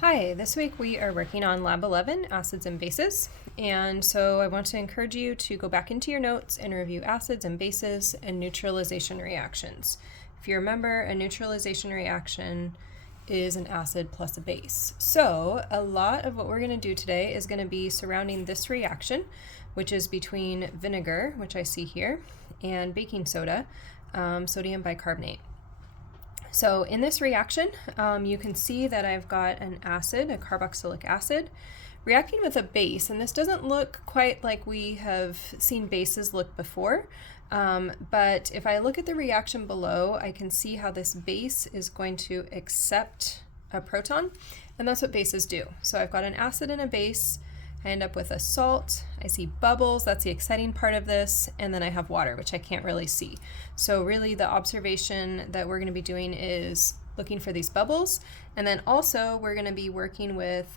Hi, this week we are working on Lab 11, Acids and Bases, and so I want to encourage you to go back into your notes and review acids and bases and neutralization reactions. If you remember, a neutralization reaction is an acid plus a base. So a lot of what we're going to do today is going to be surrounding this reaction, which is between vinegar, which I see here, and baking soda, sodium bicarbonate. So in this reaction, you can see that I've got an acid, a carboxylic acid, reacting with a base, and this doesn't look quite like we have seen bases look before, but if I look at the reaction below, I can see how this base is going to accept a proton, and that's what bases do. So I've got an acid and a base. I end up with a salt, I see bubbles, that's the exciting part of this, and then I have water, which I can't really see. So really the observation that we're going to be doing is looking for these bubbles, and then also we're going to be working with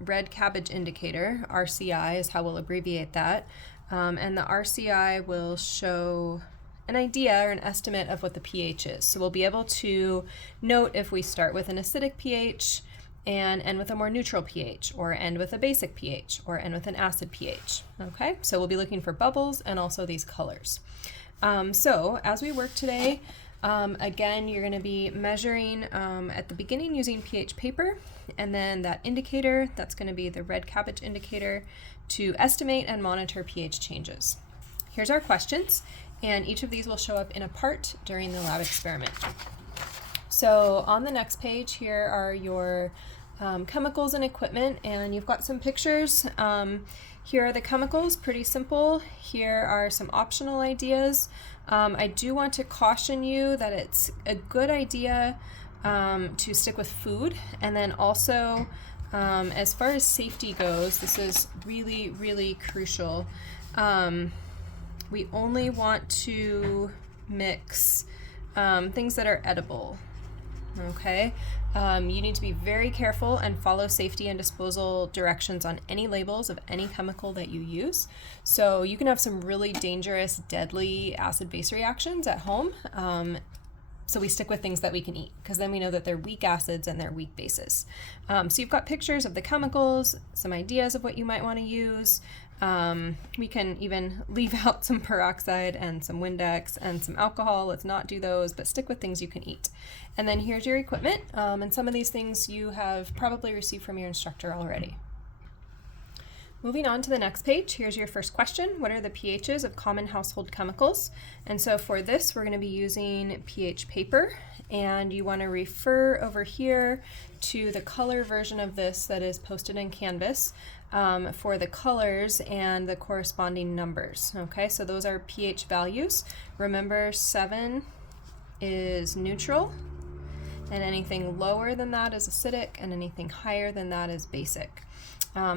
red cabbage indicator, RCI is how we'll abbreviate that, and the RCI will show an idea or an estimate of what the pH is. So we'll be able to note if we start with an acidic pH, and end with a more neutral pH, or end with a basic pH, or end with an acid pH. Okay, so we'll be looking for bubbles and also these colors. So as we work today, again, you're going to be measuring at the beginning using pH paper, and then that indicator, that's going to be the red cabbage indicator, to estimate and monitor pH changes. Here's our questions, and each of these will show up in a part during the lab experiment. So on the next page, here are your chemicals and equipment, and you've got some pictures. Here are the chemicals, pretty simple. Here are some optional ideas. I do want to caution you that it's a good idea to stick with food, and then also as far as safety goes, this is really, really crucial. We only want to mix things that are edible. Okay, you need to be very careful and follow safety and disposal directions on any labels of any chemical that you use. So you can have some really dangerous, deadly acid-base reactions at home. So we stick with things that we can eat, because then we know that they're weak acids and they're weak bases. So you've got pictures of the chemicals, some ideas of what you might want to use. We can even leave out some peroxide and some Windex and some alcohol. Let's not do those, but stick with things you can eat. And then here's your equipment, and some of these things you have probably received from your instructor already. Moving on to the next page, here's your first question. What are the pHs of common household chemicals? And so for this, we're going to be using pH paper, and you want to refer over here to the color version of this that is posted in Canvas for the colors and the corresponding numbers. Okay, so those are pH values. Remember, 7 is neutral, and anything lower than that is acidic, and anything higher than that is basic.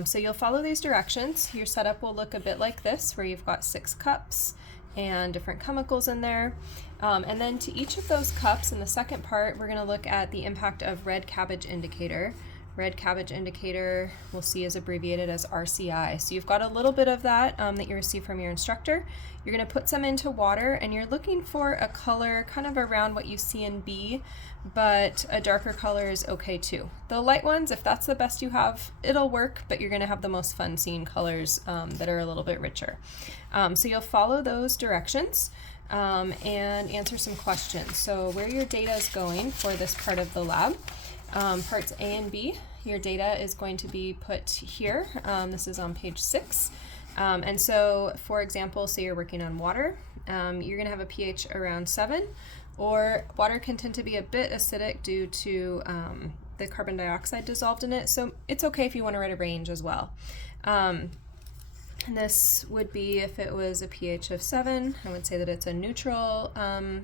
So you'll follow these directions. Your setup will look a bit like this, where you've got 6 cups and different chemicals in there. And then to each of those cups, in the second part, we're going to look at the impact of red cabbage indicator. Red cabbage indicator we'll see is abbreviated as RCI. So you've got a little bit of that that you received from your instructor. You're going to put some into water, and you're looking for a color kind of around what you see in B, but a darker color is okay too. The light ones, if that's the best you have, it'll work, but you're going to have the most fun seeing colors that are a little bit richer. So you'll follow those directions and answer some questions. So where your data is going for this part of the lab, parts A and B, your data is going to be put here. This is on page 6. And so, for example, say you're working on water, you're going to have a pH around 7, or water can tend to be a bit acidic due to the carbon dioxide dissolved in it, so it's okay if you want to write a range as well. And this would be, if it was a pH of 7, I would say that it's a neutral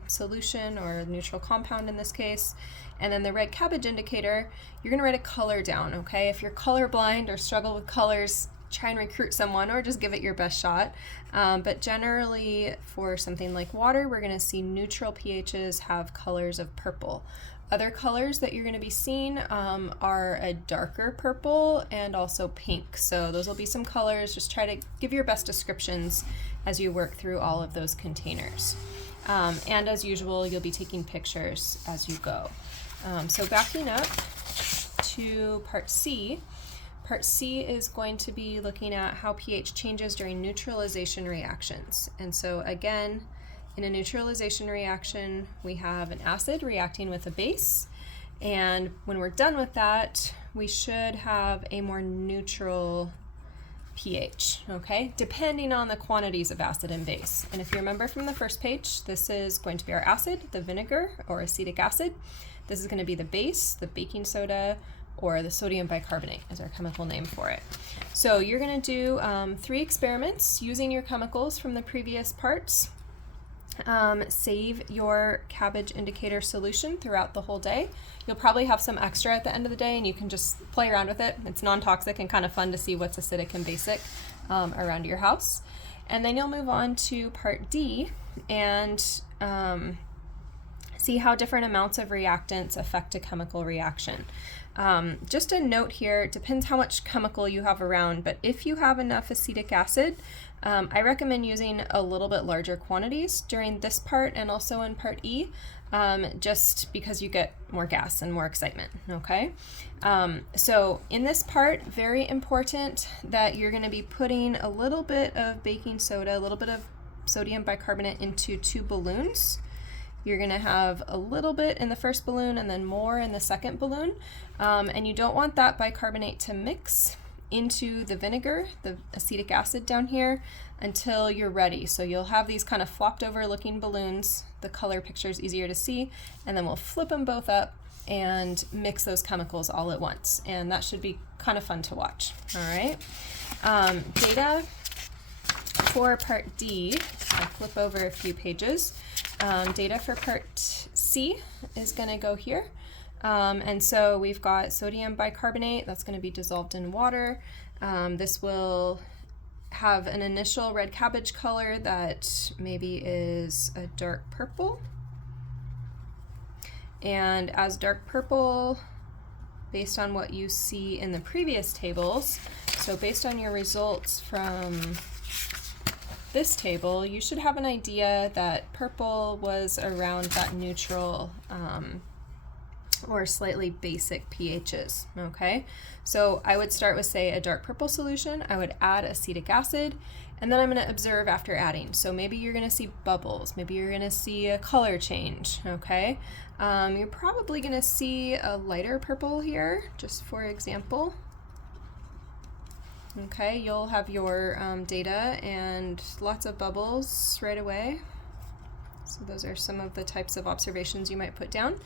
solution, or a neutral compound in this case. And then the red cabbage indicator, you're going to write a color down, okay? If you're colorblind or struggle with colors, try and recruit someone, or just give it your best shot. But generally, for something like water, we're going to see neutral pHs have colors of purple. Other colors that you're going to be seeing are a darker purple and also pink. So those will be some colors. Just try to give your best descriptions as you work through all of those containers. And as usual, you'll be taking pictures as you go. So backing up to part C. Part C is going to be looking at how pH changes during neutralization reactions. And so again, in a neutralization reaction, we have an acid reacting with a base. And when we're done with that, we should have a more neutral pH, okay? Depending on the quantities of acid and base. And if you remember from the first page, this is going to be our acid, the vinegar or acetic acid. This is going to be the base, the baking soda, or the sodium bicarbonate is our chemical name for it. So you're going to do 3 experiments using your chemicals from the previous parts. Save your cabbage indicator solution throughout the whole day. You'll probably have some extra at the end of the day and you can just play around with it. It's non-toxic and kind of fun to see what's acidic and basic around your house. And then you'll move on to part D and see how different amounts of reactants affect a chemical reaction. Just a note here, it depends how much chemical you have around, but if you have enough acetic acid, I recommend using a little bit larger quantities during this part and also in part E, just because you get more gas and more excitement, okay? So in this part, very important that you're going to be putting a little bit of baking soda, a little bit of sodium bicarbonate into 2 balloons. You're going to have a little bit in the first balloon and then more in the second balloon. And you don't want that bicarbonate to mix into the vinegar, the acetic acid down here, until you're ready. So you'll have these kind of flopped over looking balloons. The color picture is easier to see. And then we'll flip them both up and mix those chemicals all at once. And that should be kind of fun to watch. All right. Data for part D, I'll flip over a few pages. Data for part C is going to go here. And so we've got sodium bicarbonate that's going to be dissolved in water. This will have an initial red cabbage color that maybe is a dark purple. And as dark purple, based on what you see in the previous tables, so based on your results from this table, you should have an idea that purple was around that neutral or slightly basic pHs, okay? So I would start with, say, a dark purple solution. I would add acetic acid, and then I'm going to observe after adding. So maybe you're going to see bubbles. Maybe you're going to see a color change, okay? You're probably going to see a lighter purple here, just for example. Okay, you'll have your data and lots of bubbles right away. So those are some of the types of observations you might put down.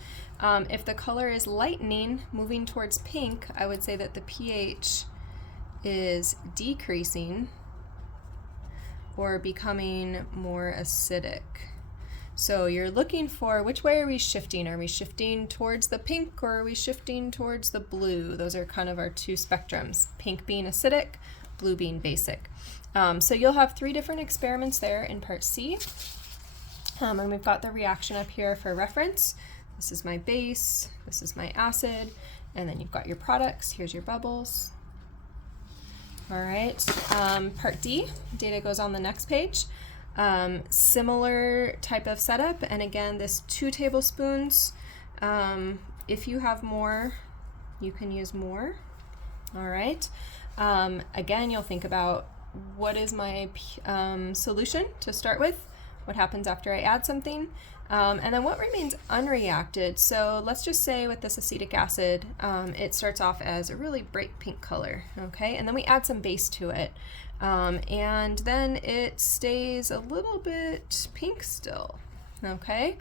If the color is lightening, moving towards pink, I would say that the pH is decreasing or becoming more acidic. So you're looking for which way are we shifting? Are we shifting towards the pink or are we shifting towards the blue? Those are kind of our 2 spectrums, pink being acidic, blue being basic. So you'll have 3 different experiments there in part C. And we've got the reaction up here for reference. This is my base, this is my acid, and then you've got your products. Here's your bubbles. All right, part D, data goes on the next page. Similar type of setup, and again, this 2 tablespoons. If you have more, you can use more. All right. Again, you'll think about what is my solution to start with, what happens after I add something, and then what remains unreacted. So let's just say with this acetic acid, it starts off as a really bright pink color, okay? And then we add some base to it, and then it stays a little bit pink still, okay?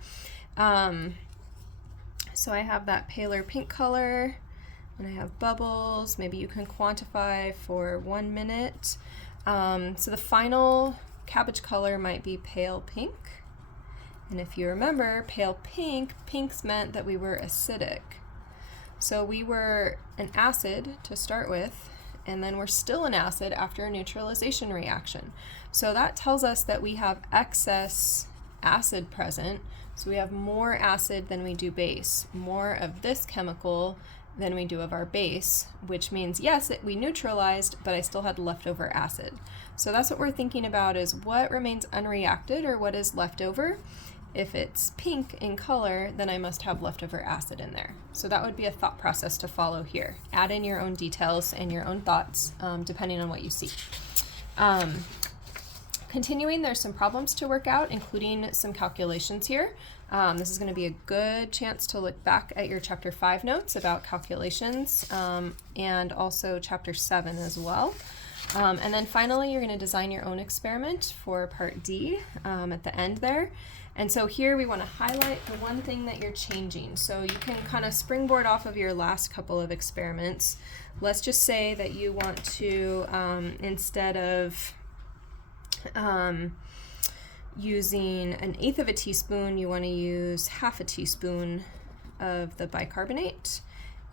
So I have that paler pink color, and I have bubbles. Maybe you can quantify for 1 minute. So the final cabbage color might be pale pink. And if you remember, pale pink, pinks meant that we were acidic. So we were an acid to start with, and then we're still an acid after a neutralization reaction. So that tells us that we have excess acid present. So we have more acid than we do base, more of this chemical than we do of our base, which means, yes, we neutralized, but I still had leftover acid. So that's what we're thinking about, is what remains unreacted or what is left over. If it's pink in color, then I must have leftover acid in there. So that would be a thought process to follow here. Add in your own details and your own thoughts, depending on what you see. Continuing, there's some problems to work out, including some calculations here. This is going to be a good chance to look back at your Chapter 5 notes about calculations, and also Chapter 7 as well. And then finally, you're going to design your own experiment for Part D at the end there. And so here we want to highlight the one thing that you're changing. So you can kind of springboard off of your last couple of experiments. Let's just say that you want to, instead of using 1/8 of a teaspoon, you want to use 1/2 teaspoon of the bicarbonate,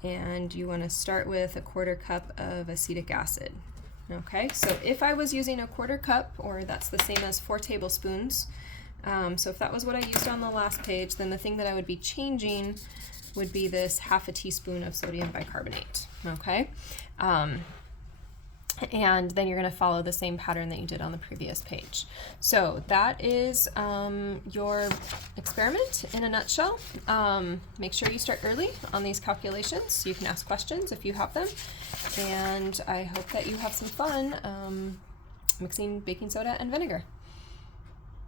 and you want to start with 1/4 cup of acetic acid. Okay, so if I was using 1/4 cup, or that's the same as 4 tablespoons, so if that was what I used on the last page, then the thing that I would be changing would be this 1/2 teaspoon of sodium bicarbonate. Okay, and then you're going to follow the same pattern that you did on the previous page. So that is your experiment in a nutshell. Make sure you start early on these calculations. You can ask questions if you have them, and I hope that you have some fun mixing baking soda and vinegar.